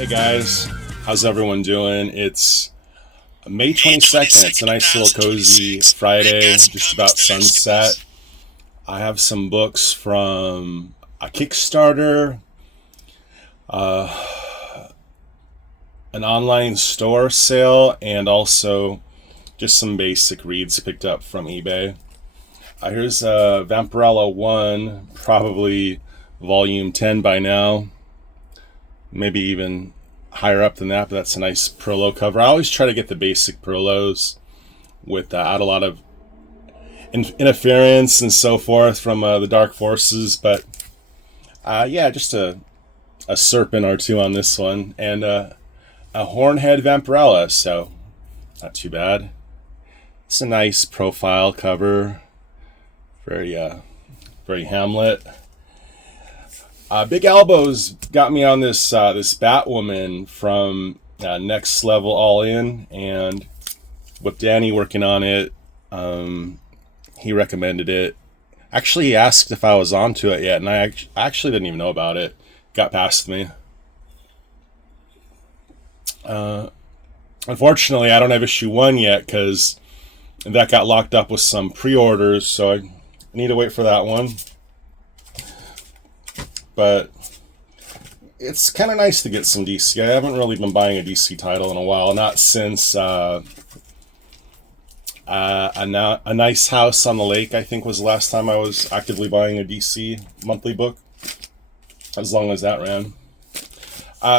Hey guys, how's everyone doing? It's May 22nd. It's a nice little cozy Friday, just about sunset. I have some books from a Kickstarter, an online store sale, and also just some basic reads picked up from eBay. Here's Vampirella 1, probably volume 10 by now, maybe even higher up than that, but that's a nice Prolo cover. I always try to get the basic Prolos without a lot of interference and so forth from the Dark Forces, but yeah, just a serpent or two on this one, and a Hornhead Vampirella, so not too bad. It's a nice profile cover, very Hamlet. Big Elbows got me on this Batwoman from Next Level All In, and with Danny working on it, he recommended it. Actually, he asked if I was onto it yet, and I actually didn't even know about it. Got past me. Unfortunately, I don't have issue 1 yet because that got locked up with some pre-orders, so I need to wait for that one. But it's kind of nice to get some DC. I haven't really been buying a DC title in a while, not since A Nice House on the Lake, I think, was the last time I was actively buying a DC monthly book, as long as that ran.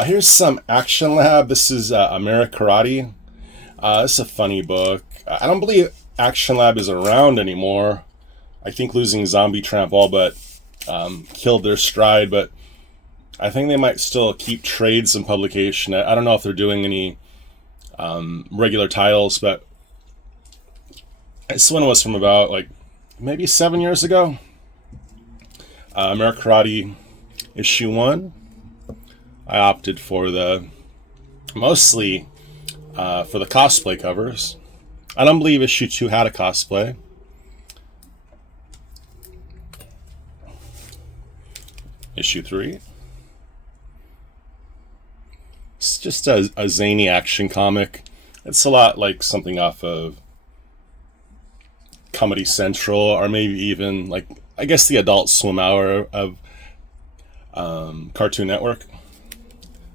Here's some Action Lab. This is Amerikarate. This is a funny book. I don't believe Action Lab is around anymore. I think Losing Zombie Tramp all but killed their stride, but I think they might still keep trades in publication. I don't know if they're doing any regular titles, but this one was from about maybe 7 years ago. Amerikarate issue 1. I opted for mostly for the cosplay covers. I don't believe issue 2 had a cosplay. Issue 3. It's just a zany action comic. It's a lot like something off of Comedy Central, or maybe even I guess the Adult Swim hour of Cartoon Network.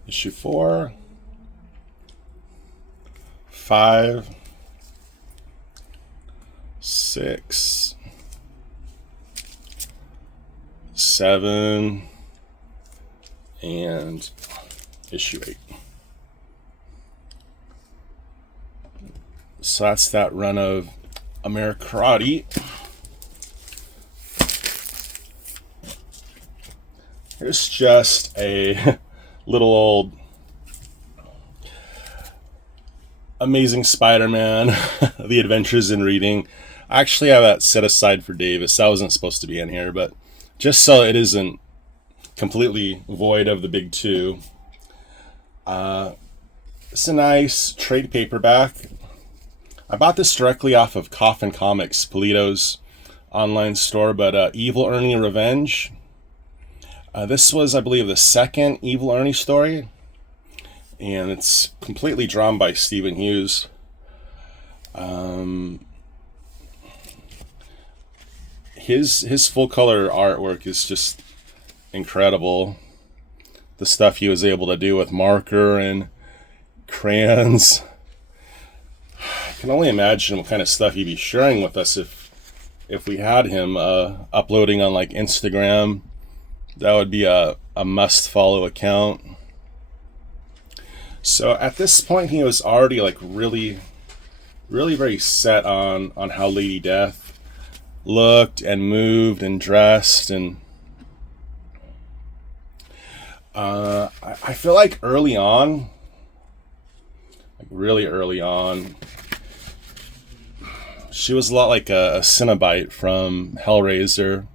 Issue 4, 5, 6, 7, and issue 8. So that's that run of Amerikarate. Here's just a little old Amazing Spider-Man, The Adventures in Reading. I actually have that set aside for Davis. That wasn't supposed to be in here, but just so it isn't completely void of the big two. It's a nice trade paperback. I bought this directly off of Coffin Comics, Polito's online store, but Evil Ernie Revenge. This was, I believe, the second Evil Ernie story, and it's completely drawn by Stephen Hughes. His full color artwork is just incredible. The stuff he was able to do with marker and crayons. I can only imagine what kind of stuff he'd be sharing with us if we had him uploading on Instagram. That would be a must follow account. So at this point, he was already really very set on how Lady Death looked and moved and dressed, and I feel like early on, really early on, she was a lot like a Cenobite from Hellraiser.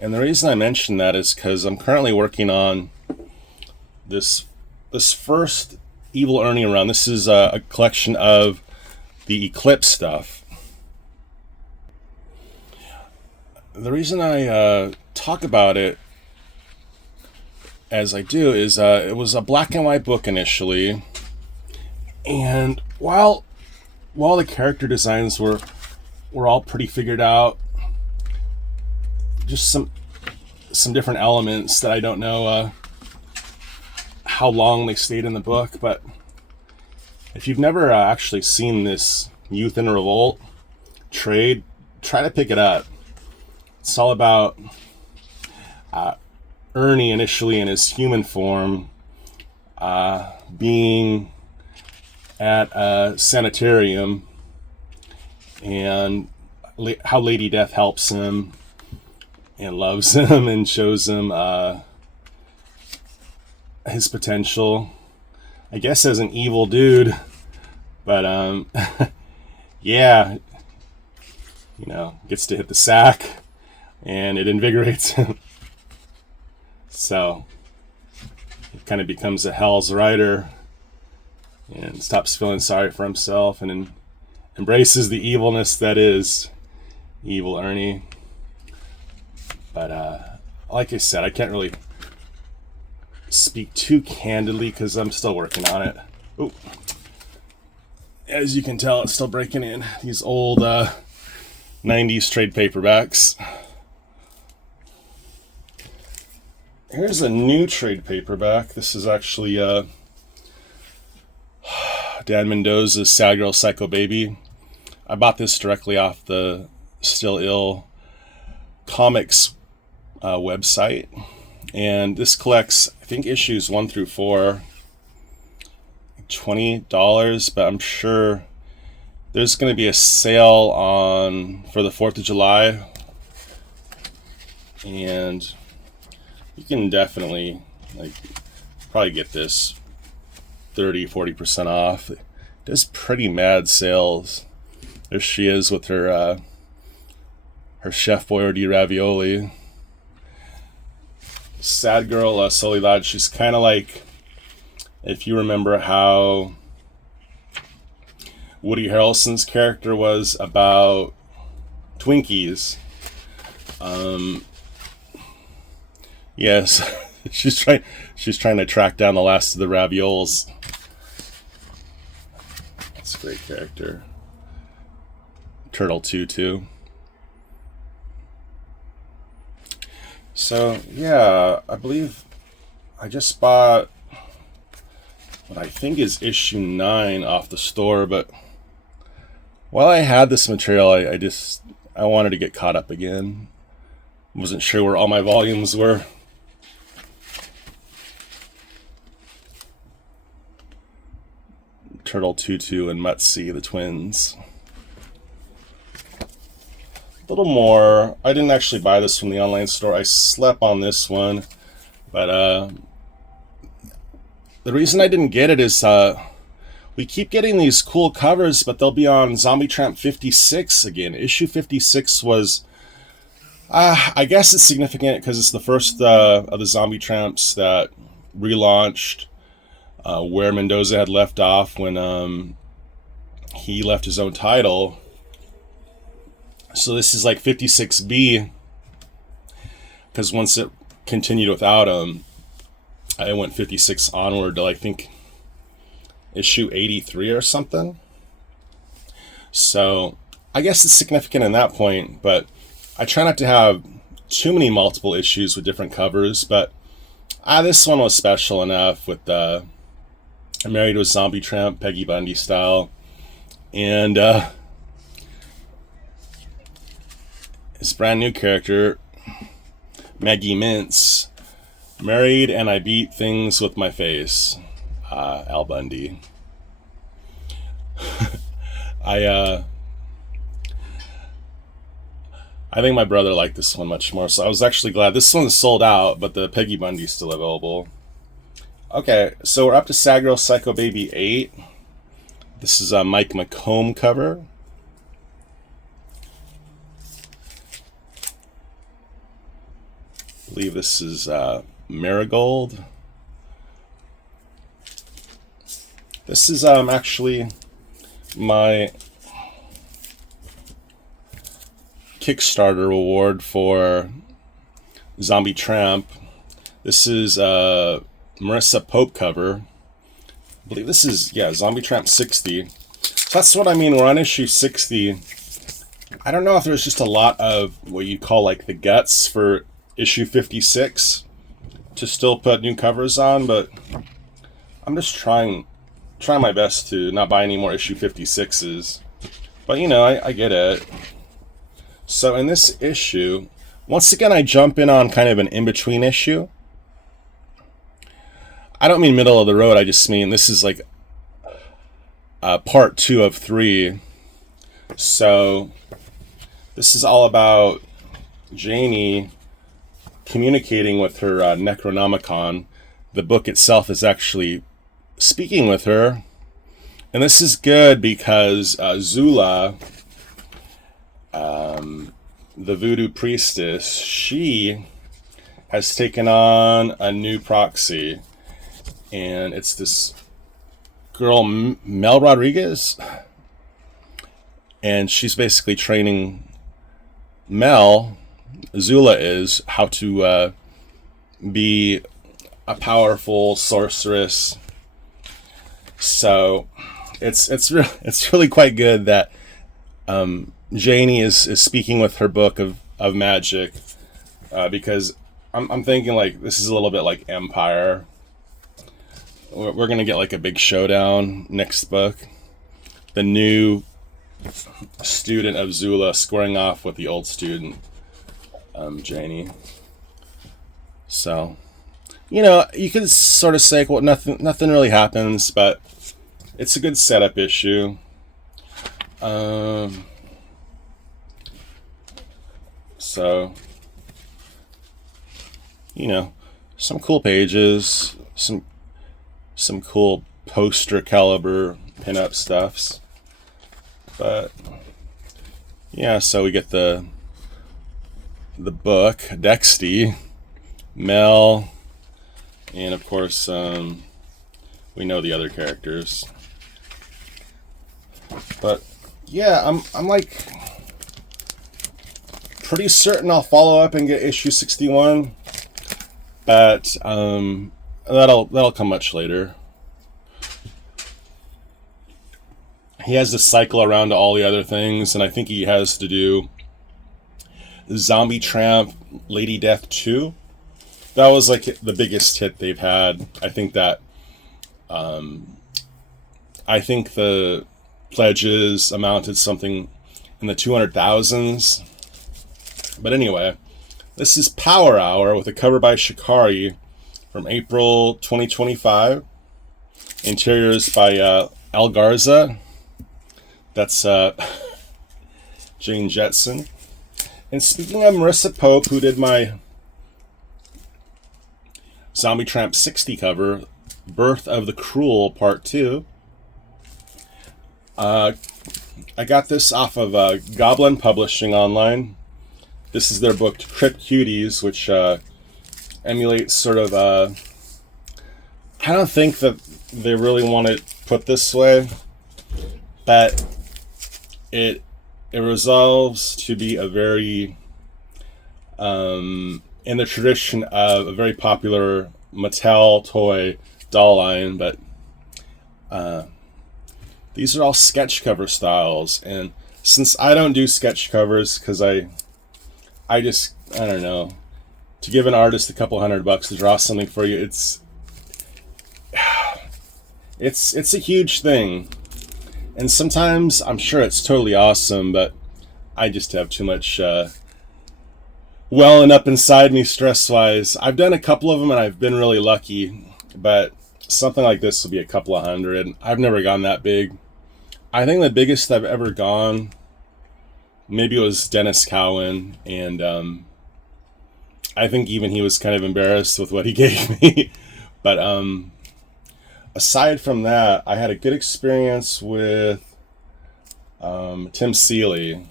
And the reason I mention that is because I'm currently working on this first Evil Ernie run. This is a collection of the Eclipse stuff. The reason I talk about it as I do, is it was a black and white book initially, and while the character designs were all pretty figured out, just some different elements that I don't know how long they stayed in the book. But if you've never actually seen this Youth in Revolt trade, try to pick it up. It's all about Ernie initially in his human form being at a sanitarium, and how Lady Death helps him and loves him and shows him his potential, I guess, as an evil dude. But yeah, gets to hit the sack and it invigorates him. So it kind of becomes a Hell's Rider and stops feeling sorry for himself and embraces the evilness that is evil Ernie. But like I said, I can't really speak too candidly because I'm still working on it. Ooh. As you can tell, it's still breaking in. These old 90s trade paperbacks. Here's a new trade paperback. This is actually Dan Mendoza's Sad Girl Psycho Baby. I bought this directly off the Still Ill Comics website, and this collects, I think, issues 1 through 4. $20, but I'm sure there's going to be a sale for the 4th of July, and you can definitely probably get this 30-40% off. It does pretty mad sales. There she is with her Chef Boyardee ravioli. Sad Girl Soledad. She's kind of like, if you remember how Woody Harrelson's character was about Twinkies. Yes, she's trying to track down the last of the ravioles. That's a great character. Turtle Tutu. So yeah, I believe I just bought what I think is issue 9 off the store, but while I had this material, I wanted to get caught up again. Wasn't sure where all my volumes were. Turtle Tutu and Mutsi, the twins. A little more. I didn't actually buy this from the online store. I slept on this one, but the reason I didn't get it is we keep getting these cool covers, but they'll be on Zombie Tramp 56 again. Issue 56 was, I guess it's significant because it's the first of the Zombie Tramps that relaunched where Mendoza had left off when he left his own title. So this is like 56B, because once it continued without him, I went 56 onward to, I think, issue 83 or something. So I guess it's significant in that point, but I try not to have too many multiple issues with different covers. But this one was special enough with Married to a Zombie Tramp, Peggy Bundy style, and his brand new character, Maggie Mintz, married and I beat things with my face, Al Bundy. I think my brother liked this one much more, so I was actually glad. This one's sold out, but the Peggy Bundy's still available. Okay, so we're up to Sad Girl Psycho Baby 8. This is a Mike McComb cover. I believe this is Marigold. This is actually my Kickstarter reward for Zombie Tramp. This is a Marissa Pope cover. I believe this is, yeah, Zombie Tramp 60. So that's what I mean. We're on issue 60. I don't know if there's just a lot of what you call like the guts for issue 56 to still put new covers on, but I'm just trying my best to not buy any more issue 56s. But you know, I get it. So in this issue, once again, I jump in on kind of an in-between issue. I don't mean middle of the road, I just mean this is like part 2 of 3. So this is all about Janie communicating with her Necronomicon. The book itself is actually speaking with her. And this is good because Zula, the voodoo priestess, she has taken on a new proxy. And it's this girl, Mel Rodriguez. And she's basically training Mel, Zula is, how to be a powerful sorceress. So it's really quite good that Janie is speaking with her book of magic, because I'm thinking like this is a little bit like Empire. We're gonna get like a big showdown next book. The new student of Zula squaring off with the old student, Janie. So, you know, you could sort of say, well, nothing really happens, but it's a good setup issue. So, you know, some cool pages, some cool poster caliber pinup stuffs. But yeah, so we get the book, Dexty, Mel, and of course we know the other characters. But yeah, I'm like pretty certain I'll follow up and get issue 61, but that'll come much later. He has to cycle around to all the other things, and I think he has to do Zombie Tramp, Lady Death 2. That was like the biggest hit they've had. I think that I think the pledges amounted something in the 200,000s. But anyway, this is Power Hour with a cover by Shikari from April 2025. Interiors by Al Garza. That's Jane Jetson. And speaking of Marissa Pope, who did my Zombie Tramp 60 cover, Birth of the Cruel Part 2. I got this off of Goblin Publishing online. This is their book Crypt Cuties, which emulates sort of I don't think that they really want it put this way, but it resolves to be a very in the tradition of a very popular Mattel toy doll line, but these are all sketch cover styles, and since I don't do sketch covers because I don't know, to give an artist a couple $100 to draw something for you, it's a huge thing. And sometimes I'm sure it's totally awesome, but I just have too much welling up inside me stress-wise. I've done a couple of them and I've been really lucky, but something like this will be a couple of hundred. I've never gone that big. I think the biggest I've ever gone, maybe it was Dennis Cowan, and I think even he was kind of embarrassed with what he gave me. But aside from that, I had a good experience with Tim Seeley,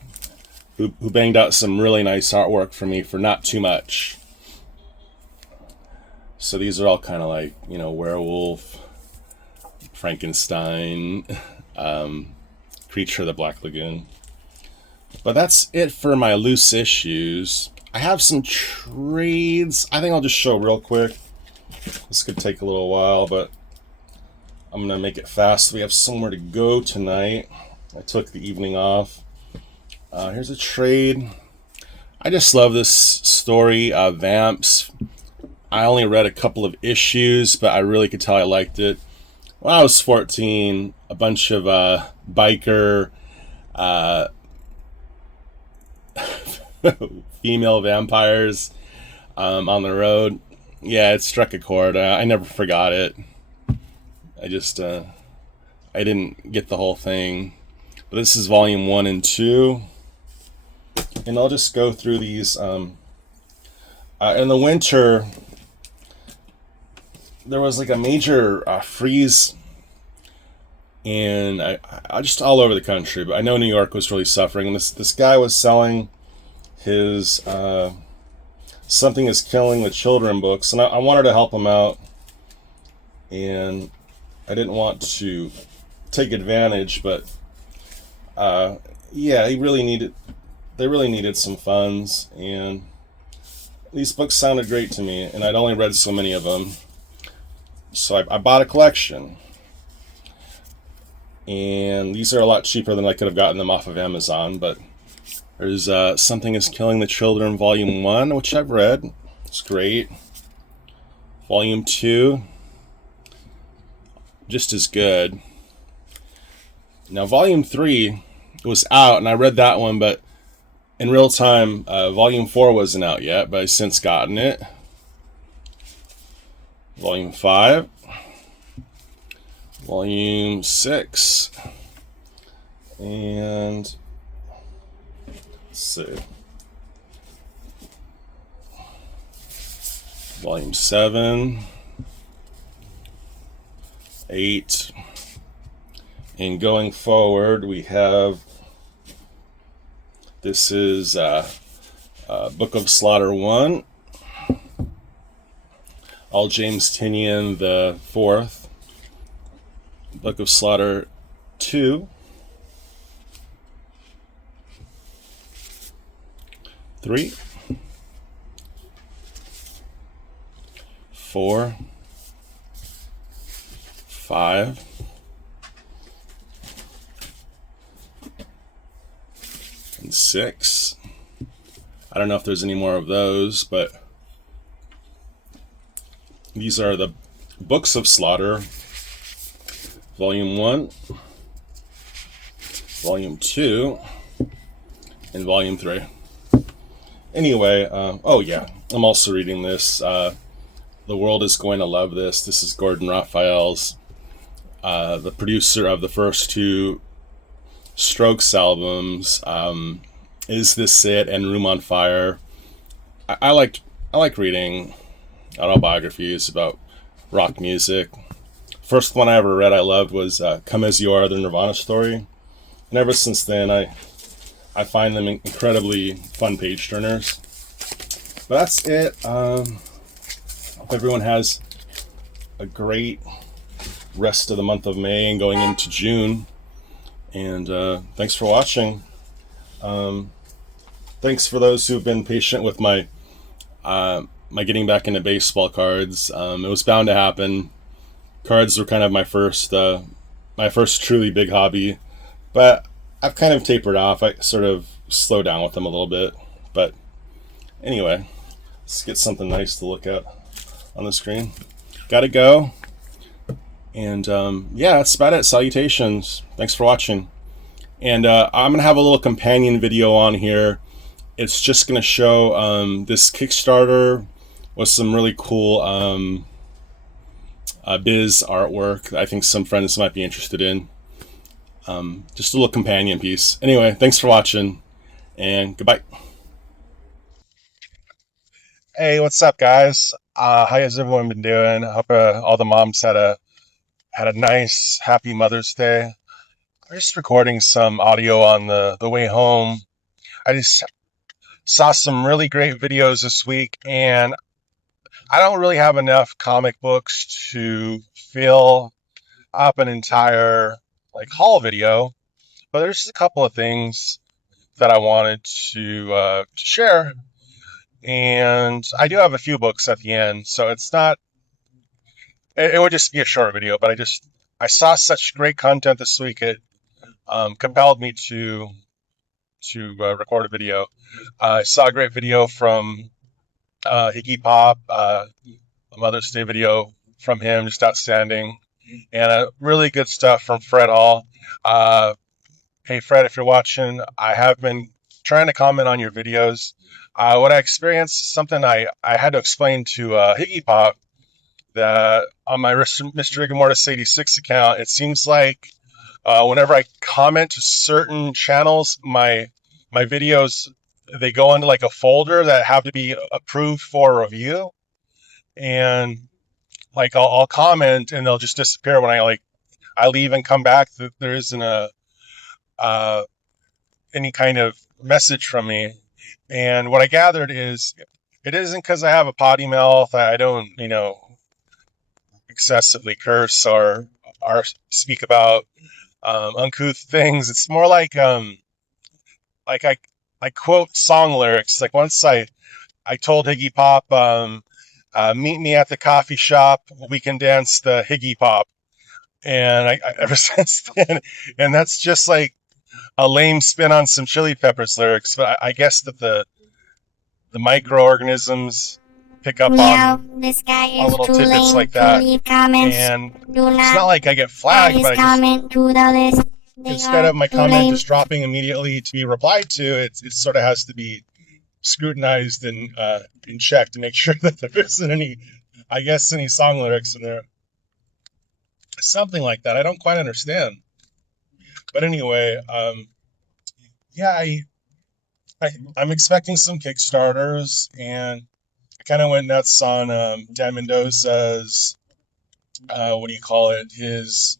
who banged out some really nice artwork for me for not too much. So these are all kind of like, you know, Werewolf, Frankenstein, Creature of the Black Lagoon. But that's it for my loose issues. I have some trades. I think I'll just show real quick. This could take a little while, but I'm gonna make it fast. We have somewhere to go tonight. I took the evening off. Here's a trade. I just love this story. Vamps. I only read a couple of issues, but I really could tell I liked it. When I was 14, a bunch of biker uh, female vampires on the road. Yeah, it struck a chord. I never forgot it. I just I didn't get the whole thing. But this is volume 1 and 2, and I'll just go through these. In the winter, there was like a major freeze, and I just all over the country. But I know New York was really suffering. And this guy was selling his "Something Is Killing the Children" books, and I wanted to help him out, and I didn't want to take advantage, but yeah, he really needed. They really needed some funds, and these books sounded great to me, and I'd only read so many of them, so I bought a collection. And these are a lot cheaper than I could have gotten them off of Amazon, but there's Something Is Killing the Children, Volume 1, which I've read. It's great. Volume 2, just as good. Now, Volume 3 was out, and I read that one, but in real time, Volume 4 wasn't out yet, but I've since gotten it. Volume 5. Volume 6. And let's see. Volume 7. 8. And going forward, we have, this is Book of Slaughter 1, all James Tynion the Fourth. Book of Slaughter 2, 3, 4, 5, and 6. I don't know if there's any more of those, but these are the Books of Slaughter, Volume 1, Volume 2, and Volume 3. Anyway, oh yeah, I'm also reading this. The World Is Going to Love This. This is Gordon Raphael's, the producer of the first 2 Strokes albums, Is This It and Room on Fire. I like reading autobiographies about rock music. First one I ever read I loved was Come As You Are, the Nirvana story. And ever since then, I find them incredibly fun page turners. But that's it. Hope everyone has a great rest of the month of May and going into June. And thanks for watching. Thanks for those who've been patient with my getting back into baseball cards. It was bound to happen. Cards were kind of my first truly big hobby, but I've kind of tapered off. I sort of slowed down with them a little bit. But anyway, let's get something nice to look at on the screen. Gotta go. And yeah, that's about it. Salutations. Thanks for watching. And I'm going to have a little companion video on here. It's just going to show this Kickstarter with some really cool biz artwork I think some friends might be interested in. Just a little companion piece. Anyway, thanks for watching, and goodbye. Hey, what's up, guys? How has everyone been doing? I hope all the moms had a nice, happy Mother's Day. I'm just recording some audio on the way home. I just saw some really great videos this week, and I don't really have enough comic books to fill up an entire haul video, but there's just a couple of things that I wanted to share. And I do have a few books at the end, so it's not. It would just be a short video, but I saw such great content this week. It compelled me to record a video. I saw a great video from Iggy Pop, a Mother's Day video from him, just outstanding, and really good stuff from Fred Hall. Uh, hey Fred, if you're watching, I have been trying to comment on your videos. What I experienced is something I had to explain to Iggy Pop, that on my Mr. Rigor Mortis 86 account, it seems like whenever I comment to certain channels, my videos, they go into like a folder that have to be approved for review, and like I'll comment and they'll just disappear when I leave and come back. There isn't a uh, any kind of message from me. And what I gathered is it isn't because I have a potty mouth. I don't, excessively curse or speak about uncouth things. It's more like I quote song lyrics. Like once I told Higgy Pop, meet me at the coffee shop. We can dance the Higgy Pop. And I ever since then, and that's just like a lame spin on some Chili Peppers lyrics. But I guess that the microorganisms pick up Meow, this guy on is little too tidbits lame like to that. leave comments. And Do it's not not like I get add flagged, his but I just, comment to the list. They instead are of my too comment lame. just dropping immediately to be replied to, it sort of has to be scrutinized and checked to make sure that there isn't any, I guess, any song lyrics in there. Something like that. I don't quite understand. But anyway, yeah, I'm expecting some Kickstarters, and I kind of went nuts on Dan Mendoza's, what do you call it? His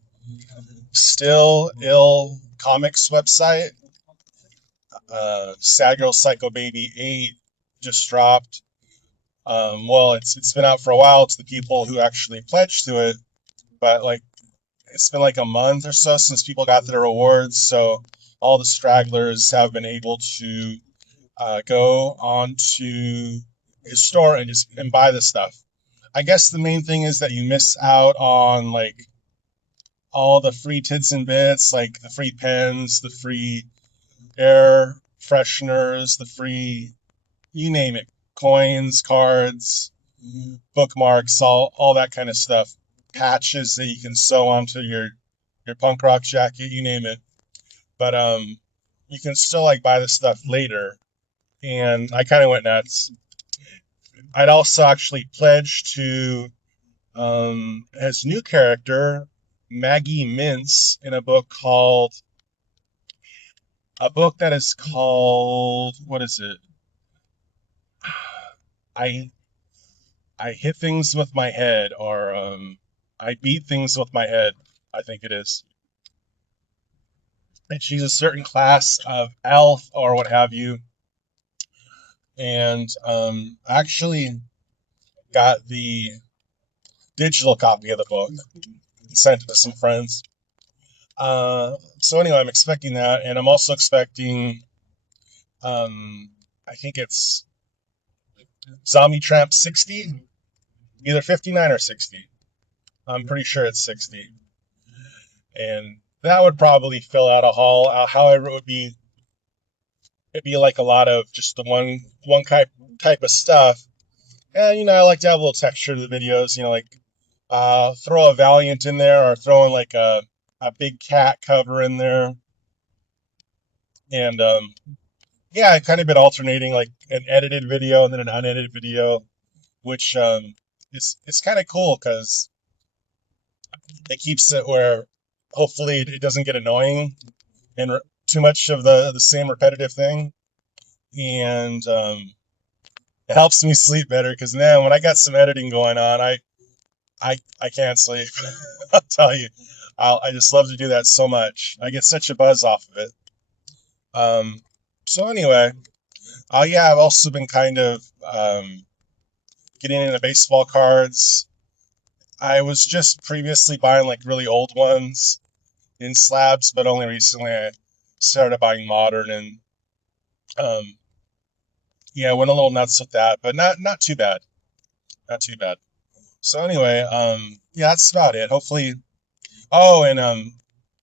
Still Ill Comics website. Sad Girl Psycho Baby 8 just dropped. Well, it's been out for a while to the people who actually pledged to it, but like it's been like a month or so since people got their rewards, so all the stragglers have been able to go on to his store and just and buy the stuff. I guess the main thing is that you miss out on like all the free tits and bits, like the free pens, the free air fresheners, the free, you name it, coins, cards, bookmarks, all that kind of stuff, patches that you can sew onto your punk rock jacket, you name it. But you can still like buy the stuff later, and I kind of went nuts. I'd also actually pledged to as new character Maggie Mintz in a book that is called, what is it? I I hit things with my head, or I beat things with my head, I think it is. And she's a certain class of elf or what have you. And I actually got the digital copy of the book and sent it to some friends. So anyway, I'm expecting that, and I'm also expecting, I think it's Zombie Tramp 60, either 59 or 60. I'm pretty sure it's 60. And that would probably fill out a haul. However, it'd be like a lot of just the one type of stuff. And I like to have a little texture to the videos. Like throw a Valiant in there, or throw in like a big cat cover in there, and yeah, I kind of been alternating like an edited video and then an unedited video, which is kind of cool because it keeps it where hopefully it doesn't get annoying and too much of the same repetitive thing, and it helps me sleep better because man, when I got some editing going on, I can't sleep. I'll tell you, I just love to do that so much. I get such a buzz off of it. So anyway, yeah, I've also been kind of getting into baseball cards. I was just previously buying like really old ones in slabs, but only recently I started buying modern, and um, yeah, went a little nuts with that, but not too bad. Not too bad. So anyway, yeah, that's about it. Hopefully, oh, and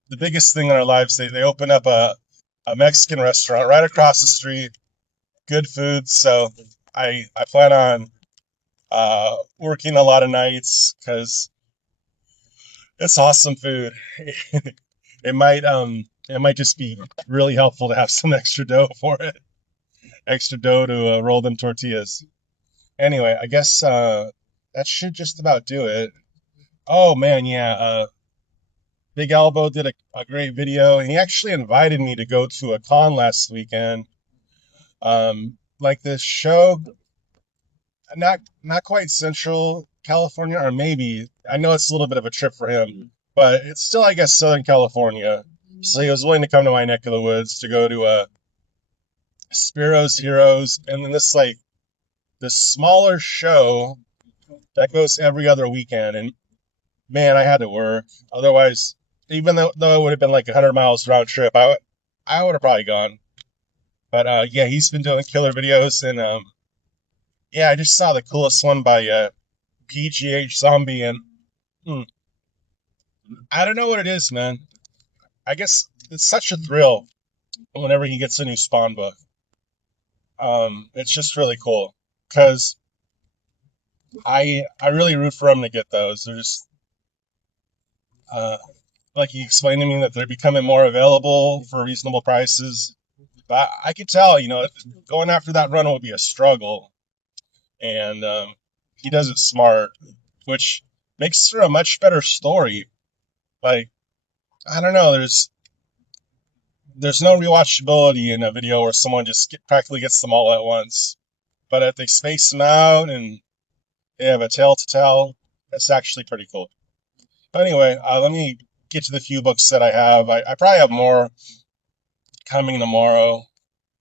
the biggest thing in our lives, they opened up a Mexican restaurant right across the street. Good food, so I plan on working a lot of nights because it's awesome food. It might just be really helpful to have some extra dough for it, extra dough to roll them tortillas. Anyway, I guess that should just about do it. Oh man, yeah. Big Elbow did a great video, and he actually invited me to go to a con last weekend. Like this show, not quite Central California, or maybe I know it's a little bit of a trip for him, but it's still, I guess, Southern California. So he was willing to come to my neck of the woods to go to Spiro's Heroes, and then this smaller show that goes every other weekend. And man, I had to work. Otherwise, even though it would have been like 100 miles round trip, I would have probably gone. But yeah, he's been doing killer videos, and yeah, I just saw the coolest one by PGH Zombie, and hmm, I don't know what it is, man. I guess it's such a thrill whenever he gets a new Spawn book. It's just really cool because I really root for him to get those. There's like he explained to me that they're becoming more available for reasonable prices. But I could tell, going after that run would be a struggle, and he does it smart, which makes for a much better story. Like, I don't know, there's no rewatchability in a video where someone just practically gets them all at once. But if they space them out and they have a tale to tell, it's actually pretty cool. But anyway, let me get to the few books that I have. I probably have more coming tomorrow,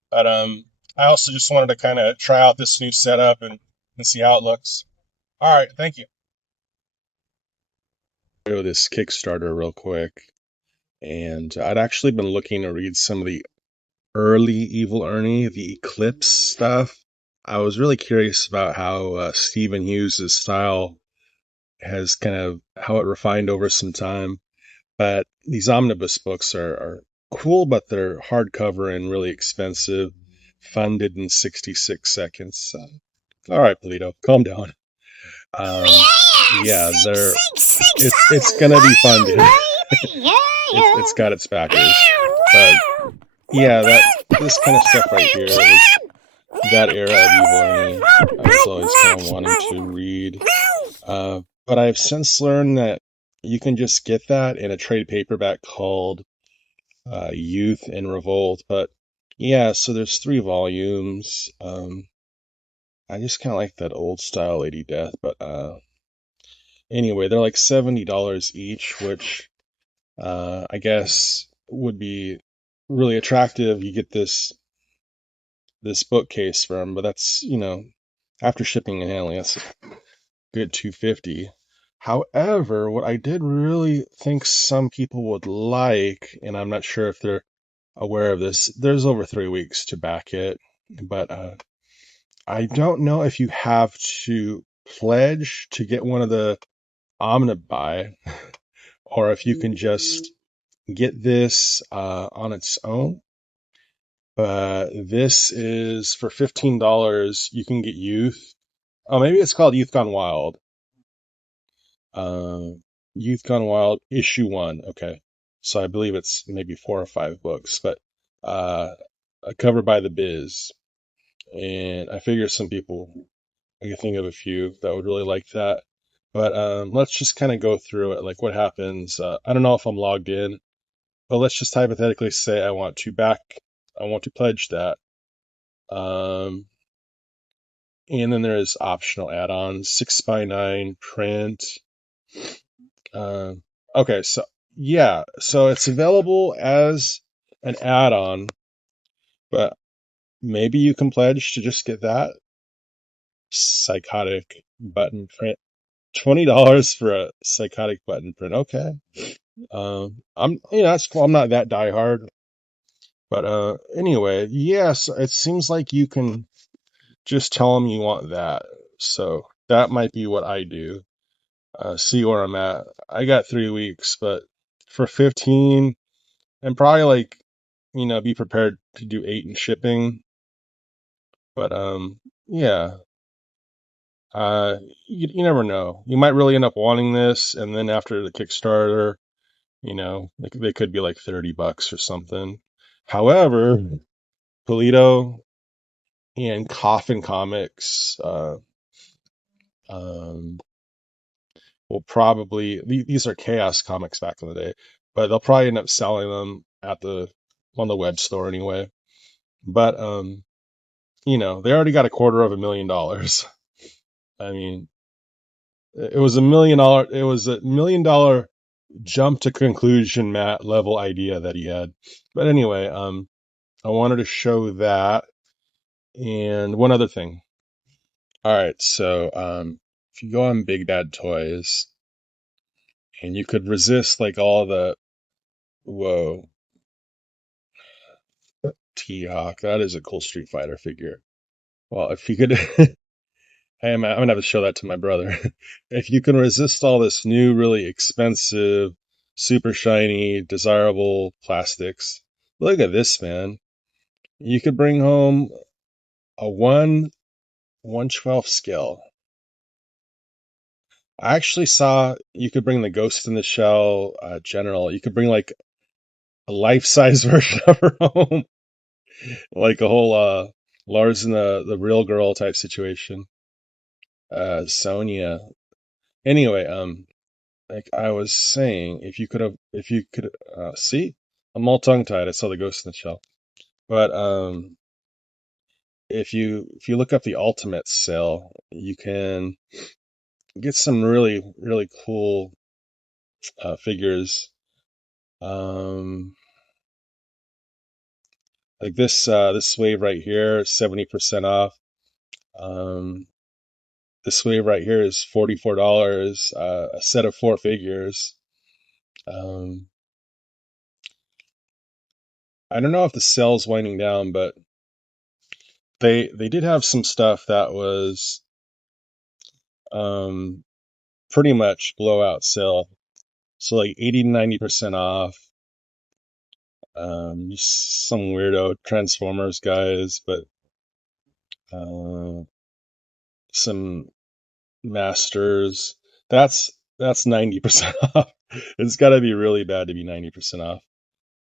but I also just wanted to kind of try out this new setup and see how it looks. All right, thank you. Go this Kickstarter real quick, and I'd actually been looking to read some of the early Evil Ernie, the Eclipse stuff. I was really curious about how Stephen Hughes' style has kind of how it refined over some time. But these omnibus books are cool, but they're hardcover and really expensive, funded in 66 seconds. All right, Polito, calm down. Yeah, it's gonna be funded. It's got its backers. But yeah, this kind of stuff right here was that era of Evil Ernie I was always kind of wanting to read. But I've since learned that you can just get that in a trade paperback called Youth and Revolt. But yeah, so there's 3 volumes. I just kind of like that old style Lady Death, but anyway, they're like $70 each, which I guess would be really attractive. You get this bookcase from, but that's, after shipping and handling, that's a good $250. However, what I did really think some people would like, and I'm not sure if they're aware of this, there's over 3 weeks to back it, but I don't know if you have to pledge to get one of the Omnibuy, or if you can just get this on its own. But this is for $15. You can get Youth. Oh, maybe it's called Youth Gone Wild. Youth Gone Wild, issue 1. Okay. So I believe it's maybe 4 or 5 books, but covered by the Biz. And I figure some people, I can think of a few that would really like that. But let's just kind of go through it, like what happens. I don't know if I'm logged in, but let's just hypothetically say I want to pledge that. And then there is optional add-ons, 6x9 print. Okay, so yeah, so it's available as an add-on, but maybe you can pledge to just get that psychotic button print. $20 for a psychotic button print. Okay. That's cool. I'm not that diehard, but anyway, yes, it seems like you can just tell them you want that. So that might be what I do. See where I'm at. I got 3 weeks, but for 15, and probably like, be prepared to do 8 in shipping. But yeah, you never know. You might really end up wanting this, and then after the Kickstarter, they could be like $30 or something. However, Polito and Coffin Comics um, will probably these are Chaos Comics back in the day, but they'll probably end up selling them on the web store anyway. But they already got $250,000. I mean, it was $1 million jump to conclusion Matt level idea that he had. But anyway, I wanted to show that. And one other thing. All right, so if you go on Big Bad Toys, and you could resist like all the whoa, T-Hawk, that is a cool Street Fighter figure. Well, if you could, I'm gonna have to show that to my brother. If you can resist all this new, really expensive, super shiny, desirable plastics, look at this, man. You could bring home a 1/112 scale. I actually saw you could bring the Ghost in the Shell General. You could bring like a life-size version of her home, like a whole Lars and the real girl type situation. Sonya. Anyway, like I was saying, if you could see, I'm all tongue-tied. I saw the Ghost in the Shell, but if you look up the Ultimate sale, you can get some really really cool figures. Like this wave right here, 70% off. This wave right here is $44, a set of 4 figures. Um, I don't know if the sale's winding down, but they did have some stuff that was pretty much blowout sale. So like 80 to 90% off. Some weirdo Transformers guys, but some Masters. That's 90% off. It's got to be really bad to be 90% off.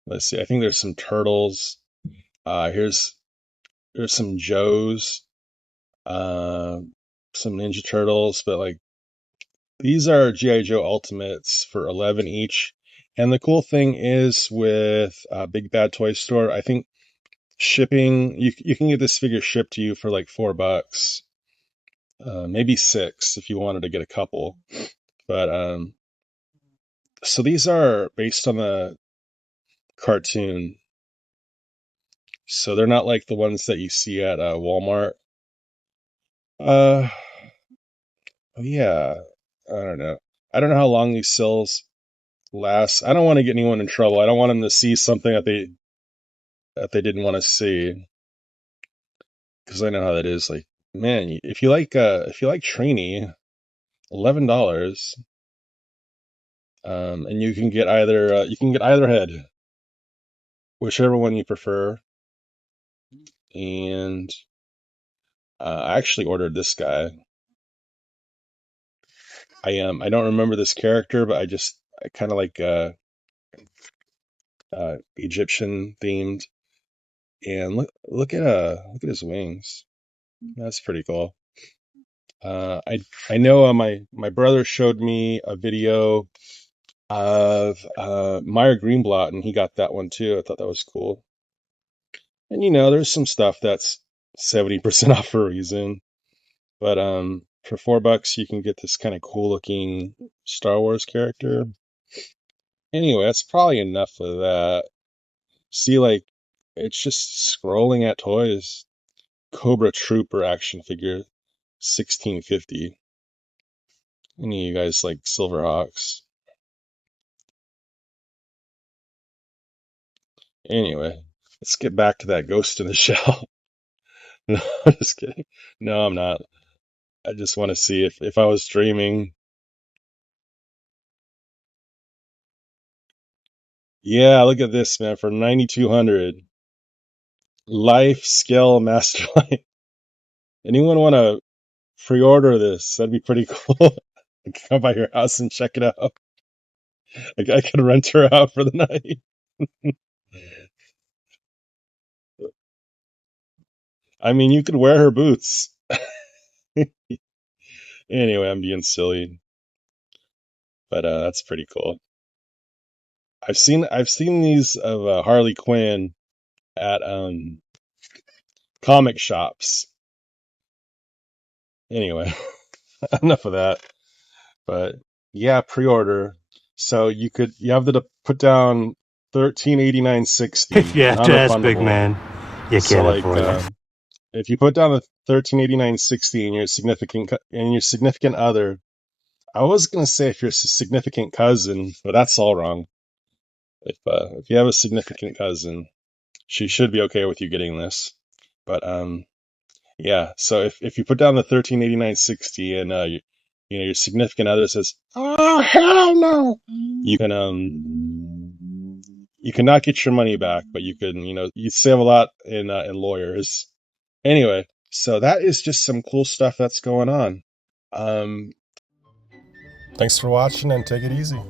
Let's see. I think there's some Turtles. Here's some Joes. Some Ninja Turtles, but like these are GI Joe Ultimates for 11 each. And the cool thing is with Big Bad Toy Store, I think shipping you can get this figure shipped to you for like $4, maybe 6 if you wanted to get a couple. But so these are based on the cartoon, so they're not like the ones that you see at Walmart. Uh, yeah, I don't know how long these sales last. I don't want to get anyone in trouble. I don't want them to see something that they didn't want to see, because I know how that is. Like, man, if you like Trini, $11, and you can get either head, whichever one you prefer. And I actually ordered this guy. I don't remember this character, but I kind of like Egyptian themed. And look at his wings. That's pretty cool. I know my brother showed me a video of Meyer Greenblatt, and he got that one too. I thought that was cool. And there's some stuff that's 70% off for a reason. But for $4 you can get this kind of cool looking Star Wars character. Anyway, that's probably enough of that. See, like, it's just scrolling at toys. Cobra Trooper action figure, $16.50. Any of you guys like Silverhawks? Anyway, let's get back to that Ghost in the Shell. No, just kidding. No, I'm not. I just want to see if I was streaming. Yeah, look at this, man, for 9,200. Life Scale Masterline. Anyone want to pre-order this? That'd be pretty cool. I could come by your house and check it out. I could rent her out for the night. I mean, you could wear her boots. Anyway, I'm being silly, but that's pretty cool. I've seen these of Harley Quinn at comic shops. Anyway, enough of that. But yeah, pre-order. So you have to put down $13.89.60. If you have to ask, big man, you So can't like, afford it. if you put down the $13.89.60 and your significant other, I was gonna say if you're a significant cousin, but that's all wrong. If you have a significant cousin, she should be okay with you getting this. But yeah. So if you put down the $13.89.60 and your significant other says, "Oh hell no," you can not get your money back, but you can you save a lot in lawyers. Anyway, so that is just some cool stuff that's going on. Thanks for watching and take it easy.